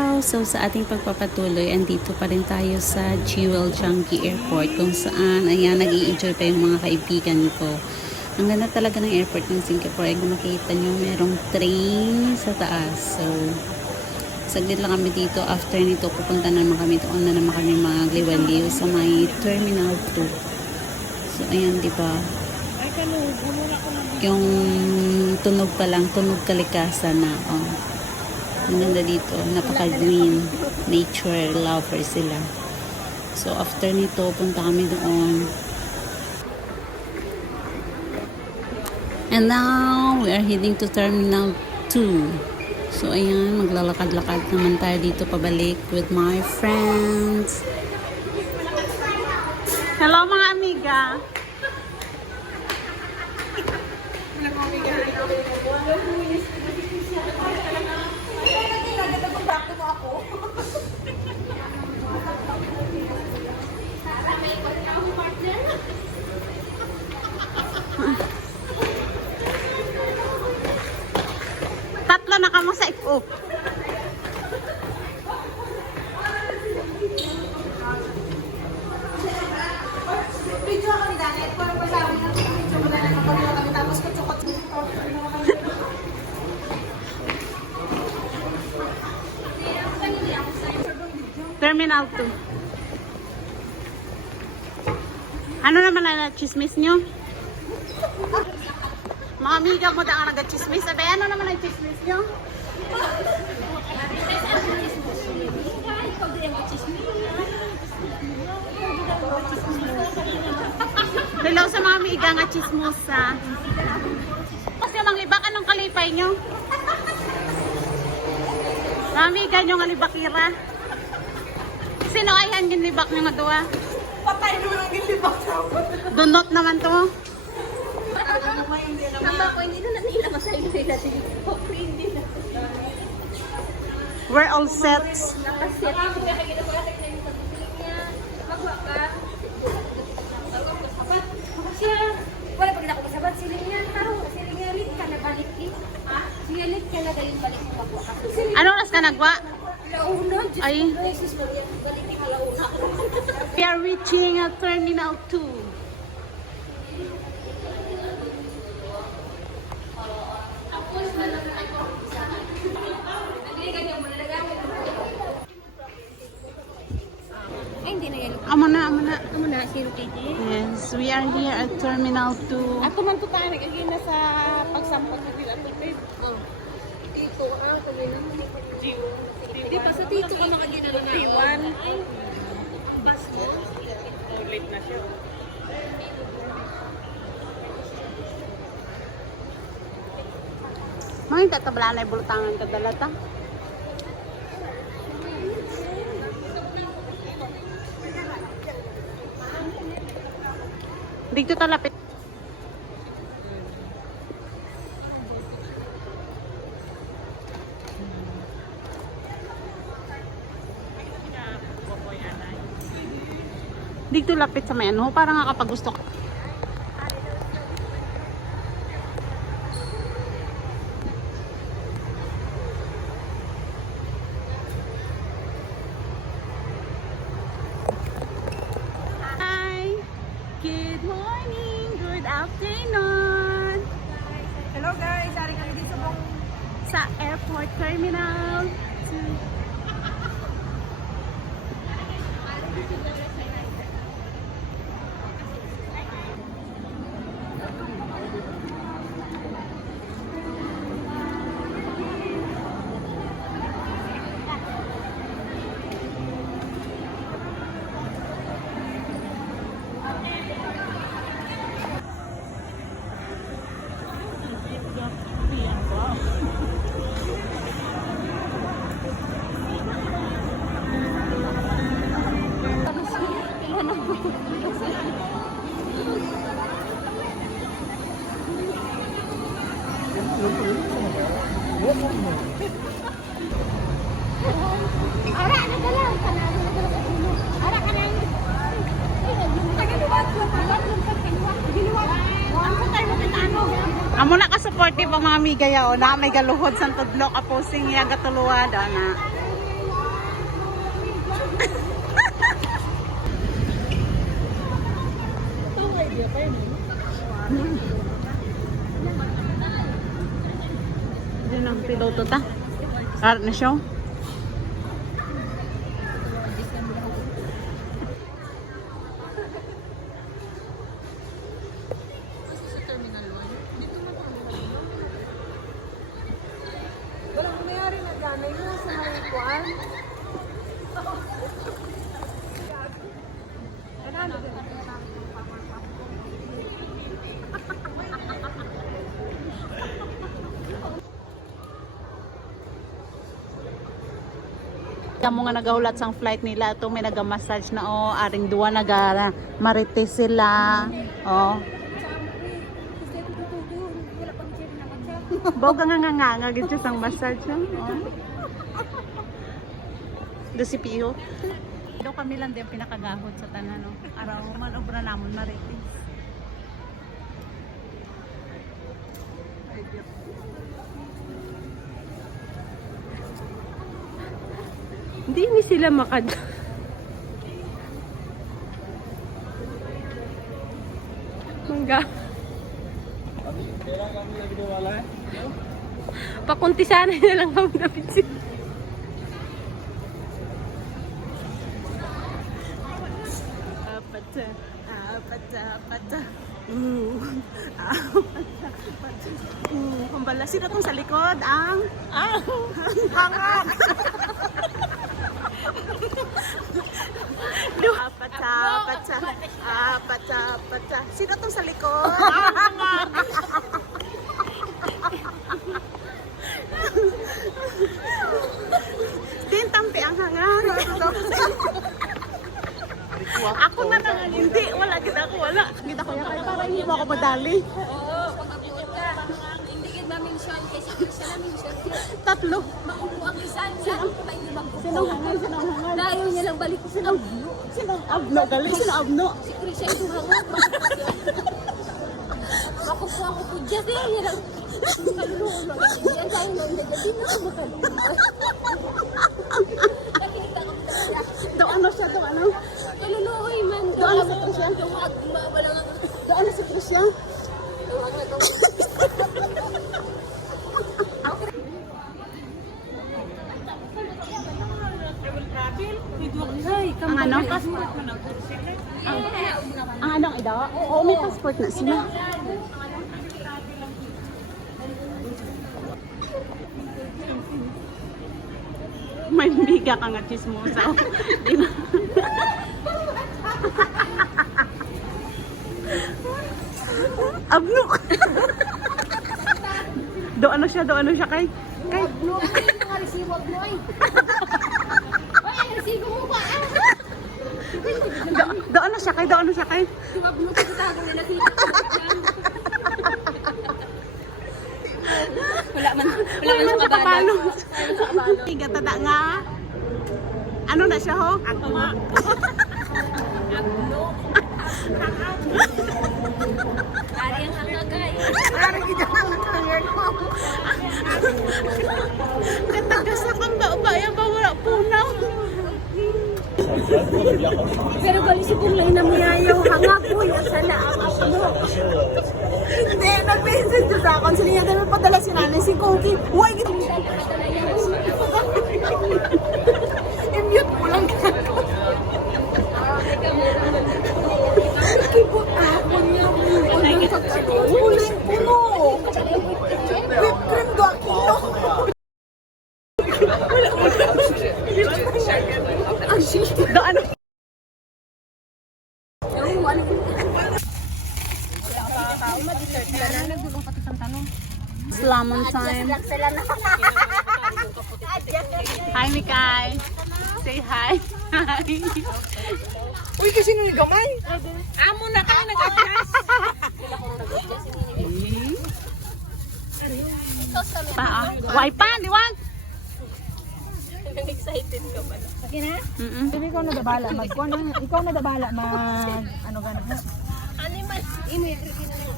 araw! So sa ating pagpapatuloy, andito pa rin tayo sa Jewel Changi Airport kung saan, ayan, nag-i-enjoy pa yung mga kaibigan ko. Ang ganda talaga ng airport ng Singapore. Ay kung makikita nyo, merong train sa taas. So, saglit lang kami dito. After nito, pupunta na naman kami doon na naman kami magliwaliw sa may Terminal 2. So, ayan, diba? Yung tunog pa lang, tunog kalikasan na, oh. Ang ganda dito, napaka-green, nature lover sila. So after nito, punta kami doon. And now, we are heading to Terminal 2. So ayan, maglalakad-lakad naman tayo dito pabalik with my friends. Hello mga amiga! Tatlo na kamo sa iko. Video kami dati, para pasabi ng video mo na nakapagod kami tapos kutsukot. Terminal 2. Ano naman na chismis nyo? Mga amiga mo da ang nag-chismis. Sabi, ano naman ang chismis nyo? Hello sa mga amiga nga chismosa. Kasi mga libak, anong kalipay nyo? Mga amiga nyo nga libakira. Sino ayan yung libak nyo nga duwa? Patay naman ang gilibak sa ako. Dunot naman to. Tama ko, hindi na nila masayo sila dito. Hindi na. We're all set. Nakaset. Magwa ka. Siya, wala pag ako masabat, sila niya, taro, sila niya rin ka na balik eh. Sila rin ka na galing balik mo magwa ka. Ano oras ka nagwa? Launa, Diyos Ay. ko, Jesus, balik ka launa. We are reaching Terminal 2. Ay, hindi na yan. Amo na, amo na. Amo na, zero KD. Yes, we are here at Terminal 2. Ako man to tayo, nagiging na sa pagsampot na nila ito. Tito, sabi na. Di pa sa tito ka nakaginala na. P1. Bus mo? Late na siya. Mga hindi tabla na ibulutangan ka dalata. Dito talapit. Dito lapit sa may ano, para nga kapag gusto ka. Hi! Good morning! Good afternoon! Hello guys, ari kami dito Sa Airport Terminal 2. Ara, nagalang ka na. Ara ka na. Amo na ka-supportive ang mga amiga yao na may galuhod sa tudlo ka posing iya gatuluwad ana. Yan ang piloto ta. Karat na siya. Walang mayari na ganay mo sa mga kuan. Kamo nga nagahulat sang flight nila to may naga-massage na aring duwa naga marites sila. Boga nga gid siya sang massage. Do si Pio. Do kami lang din pinakagahod sa tanan no. Araw man obra namon marites. Hindi ni sila makad. Mangga. Pakunti sana na lang ang napitsin. Apata. Kumbala sino tong sa likod ang hangak. Apata. Sino tong sa likod? Din tampi ang hangak. Ako na lang. Hindi, wala kita ako, wala. Kita ko yan, para hindi mo ako madali. Oo, pag-abot ka. Hindi ka ma-mention kasi siya na-mention. Tatlo. Makukuha ang isan siya. Pa hindi magkukuha. Sinong hangal? Ayaw niya lang balik. Sinong abno? Galing, sinong abno? Si Krisha yung hangat. Makukuha ko po dyan. Kaya niya lang. Kaluluwa. Yan tayo lang na dyan. Di na ako makaluluwa. Nakita ko siya. Daw ano siya, daw ano? Kaluluwa man. Daw ano sa Krisya? Duwag. Wala nga. Daw ano sa Krisya? Duwag na duwag. Ang ano? Ang anong ida? Oo, may passport na sila. May biga ka nga chismosa. Di na. Abno. Do ano siya kay? Kay No, ay, mga resiwag mo ay. Ay, resibo mo ba? do ano siya kay? Siwag mo sa tago na nakita ko. Wala man sa kabalo. Tiga tada nga. Ano na siya ho? Ako nga. Ari ang hangagay. Katagas akong ba yung bawala punaw. Pero gali si kung lain na mayayaw hangapoy at sana ang apno. Hindi, nag-message doon sa akin. Sila niya padala si nanay si Cookie. Huwag ito. I-mute mo lang ka. Kibot ako niya. Huling puno. Whipped cream 2 kilo. Do ano? Lemon time. Hi, Mikay. Say hi. Hi. Uy, kasi nung gamay. Amo na kayo nag-adjust. Why pa? Diwan? Excited ka ba? Okay na? Mm-mm. Ikaw na dabala. Ikaw na dabala. Ano ganun? Animal. Imo yung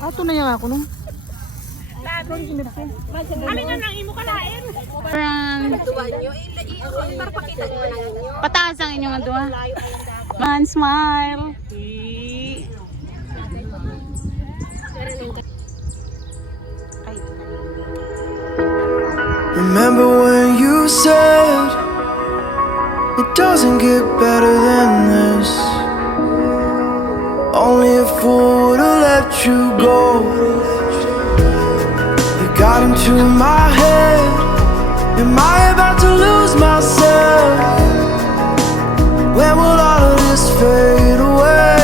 Ato na yung ako no? Alin nga nang imo kalain? Parang Tuwan nyo, para pakita nyo lang inyo. pataas ang inyong adwa. Man, smile. Remember when you said it doesn't get better than this? Only a fool would have let you go. You got into my head. Am I about to lose myself? When will all of this fade away?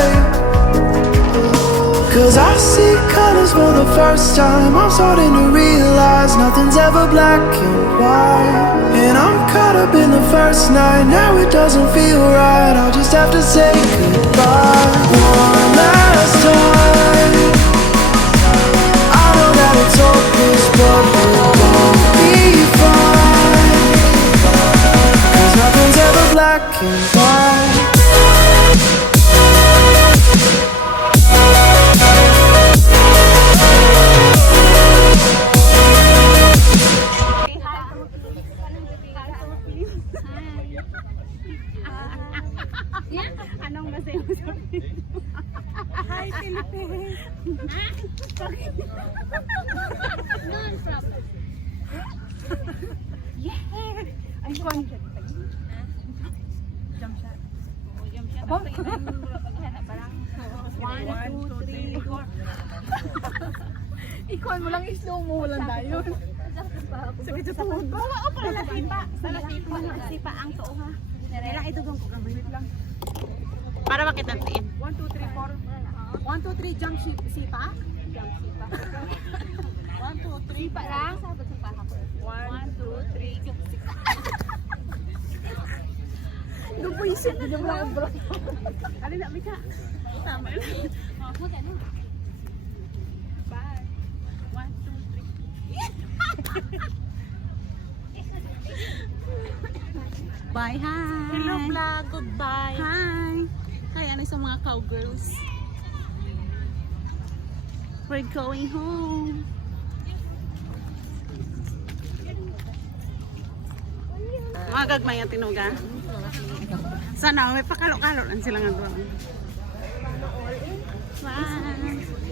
Cause I see colors for the first time. I'm starting to realize nothing's ever black and white. And I'm caught up in the first night. Now it doesn't feel right. I'll just have to say goodbye one last time. I know that it's hopeless, but we'll both be fine. Cause nothing's ever black and white. Anong masaya mo sa Hi, Philippines! Non-problem. Yeah! Ay, one shot. Jump shot. Jump shot. One, two, three, four. Ikuan mo lang, slow mo lang tayo. Sakit sa tuhod. Oo, para lasipa. Sa lasipa ang tuo ha. Kailang idugong ko gamay lang. Para makita natin. 1, 2, 3, 4. 1, 2, 3, jump sipa. Jump sipa. 1, 2, 3. Sipa lang. 1, 2, 3, jump sipa. Lupuisin na naman, bro. Alin na, Mika? Tama yun. Magano? 5, 1, 2, 3. Bye, hi. Hello vlog, goodbye. Hi. Hi, ano sa mga cowgirls? We're going home. Mga gagmay ang tinuga. Sana may pakalo-kalo lang sila nga doon. Bye.